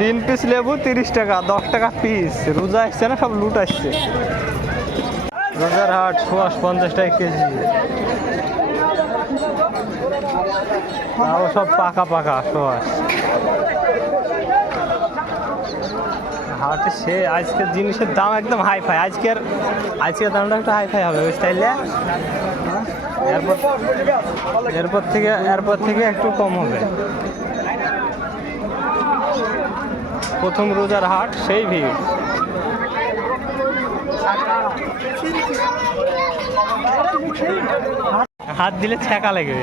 3 piece লেবু 30 টাকা, 10 টাকা পিস। রোজা আসছে না, সব লুট আসছে। রোজার হাট সোয়াশ 50 টাকা কেজি। তাও সব পাকা পাকা সোয়াশ। হাটে সে আজকের জিনিসের দাম একদম হাই ফাই। আজকের দামটা একটু হাই ফাই হবে ওই স্টাইলে। এরপর থেকে একটু কম হবে। প্রথম রোজার হাট, সেই ভিড়। হাত দিলে ছ্যাঁকা লেগে।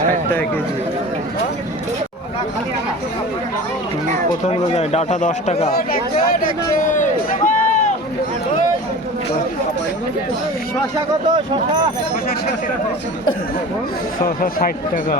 60 টাকা কেজি। প্রথম রোজায় ডাটা 10 টাকা। শসা 60 টাকা।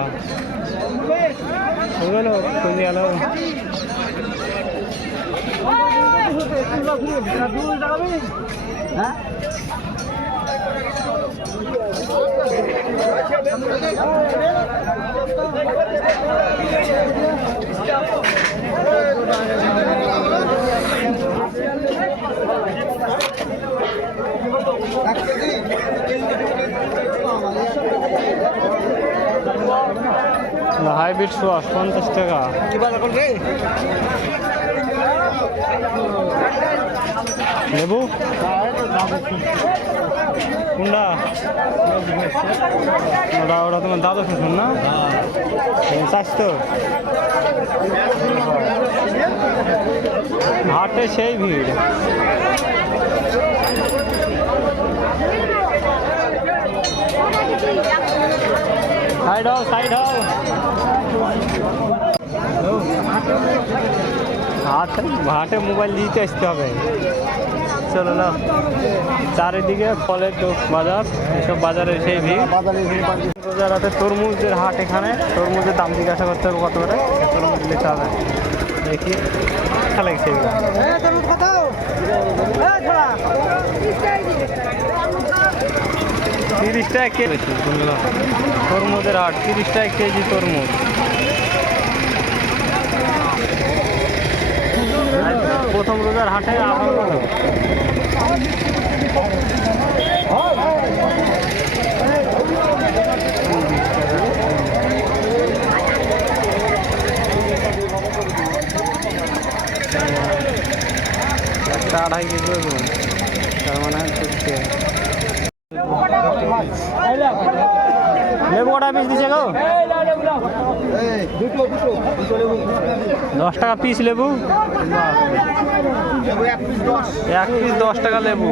হাইব্রিড সোয়াশ 50 টাকা। লেবু কোনটা? ওটা তোমার দাদা শ্বশুর না? চাষ তো হাটে সেই ভিড়। সাইড হও। হাটে মোবাইল দিতে আসতে হবে। চলো না, চারিদিকে ফলের বাজার, এসব বাজারে সেই ভিড়। রোজার হাটে তরমুজের হাট। এখানে তরমুজের দাম জিজ্ঞাসা করতে হবে কত করে, তরমুজ নিতে হবে। দেখি ভালো লাগছে। 30 টাকা কেজি তরমুজের হাট। 30 টাকা কেজি তরমুজ। প্রথম রোজার হাটে আবার একটা 2.5 কেজি ওজন, তার মানে লেবু কটা পিস দিছে গো? 10 টাকা পিস লেবু। 1 পিস 10 টাকা লেবু।